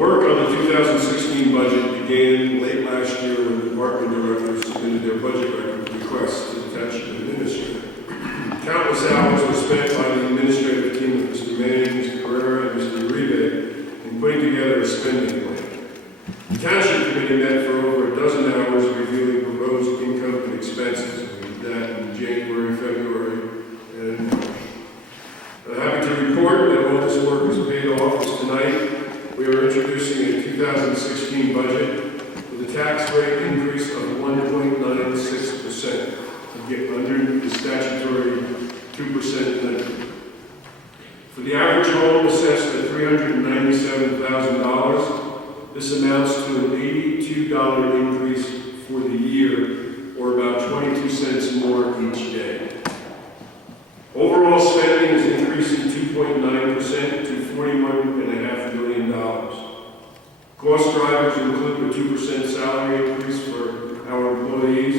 Work on the 2016 budget began late last year when the department directors submitted their budget requests to the township administrator. Countless hours were spent by the administrative team of Mr. Manning, Mr. Carrera, and Mr. Uribe in putting together a spending plan. The township committee met for over a dozen hours reviewing proposed income and expenses. We did that in January, February, and I'm happy to report that all this work is paid off as tonight we are introducing a 2016 budget with a tax rate increase of 1.96% to get under the statutory 2% limit. For the average home assessed at $397,000, this amounts to an $82 increase for the year, or about 22 cents more each day. Overall spending is increasing 2.9% to $41.5 million. Cost drivers include a 2% salary increase for our employees,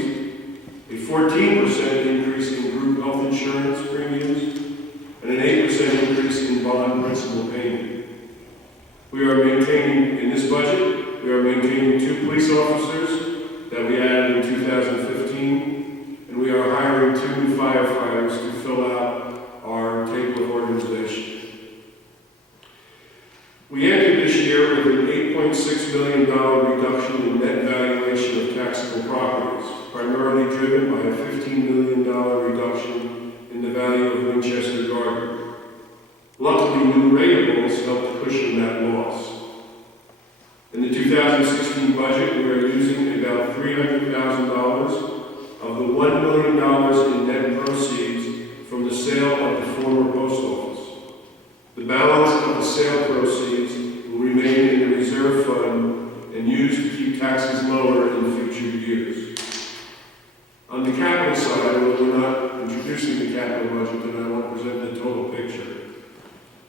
a 14% increase in group health insurance premiums, and an 8% increase in bond principal payment. We are maintaining, in this budget, we are maintaining 2 police officers that we added in 2015, and we are hiring 2 new firefighters to fill out our table of organization. We entered this year with an $8.6 million reduction in net valuation of taxable properties, primarily driven by a $15 million reduction in the value of Winchester Garden. Luckily, new ratables helped cushion that loss. In the 2016 budget, we are using about $300,000 of the $1 million in net proceeds from the sale of the former post office. The balance of the sale proceeds will remain in the reserve fund and used to keep taxes lower in future years. On the capital side, although we're not introducing the capital budget, then I want to present the total picture.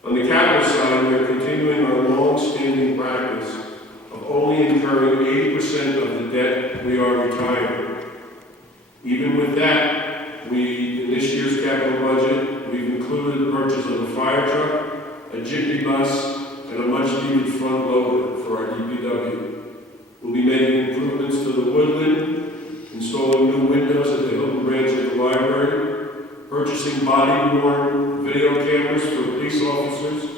On the capital side, we are continuing our long-standing practice of only incurring 80% of the debt we are retiring. Even with that, in this year's capital budget, we've included the purchase of a fire truck, a jitney bus, and a much-needed front loader for our DPW. We'll be making improvements to the Woodland, installing new windows at the Hilton branch of the library, purchasing body-worn video cameras for police officers,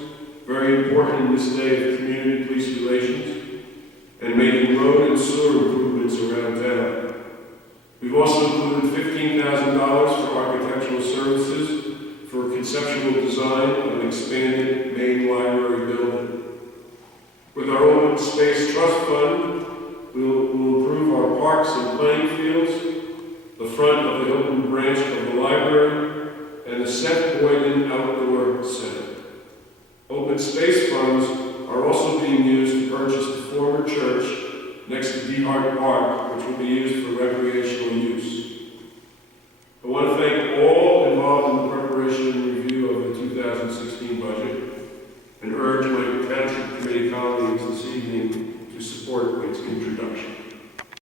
very important in this day of community police relations, and making road and sewer improvements around town. We've also included $15,000 for architectural services for conceptual design of an expanded main library building. With our open space trust fund, we'll improve our parks and playing fields, the front of the Hilton branch of the library, and the Seth Boyden Outdoor Center. Open space funds are also being used to purchase the former church next to DeHart Park, which will be used for recreational use.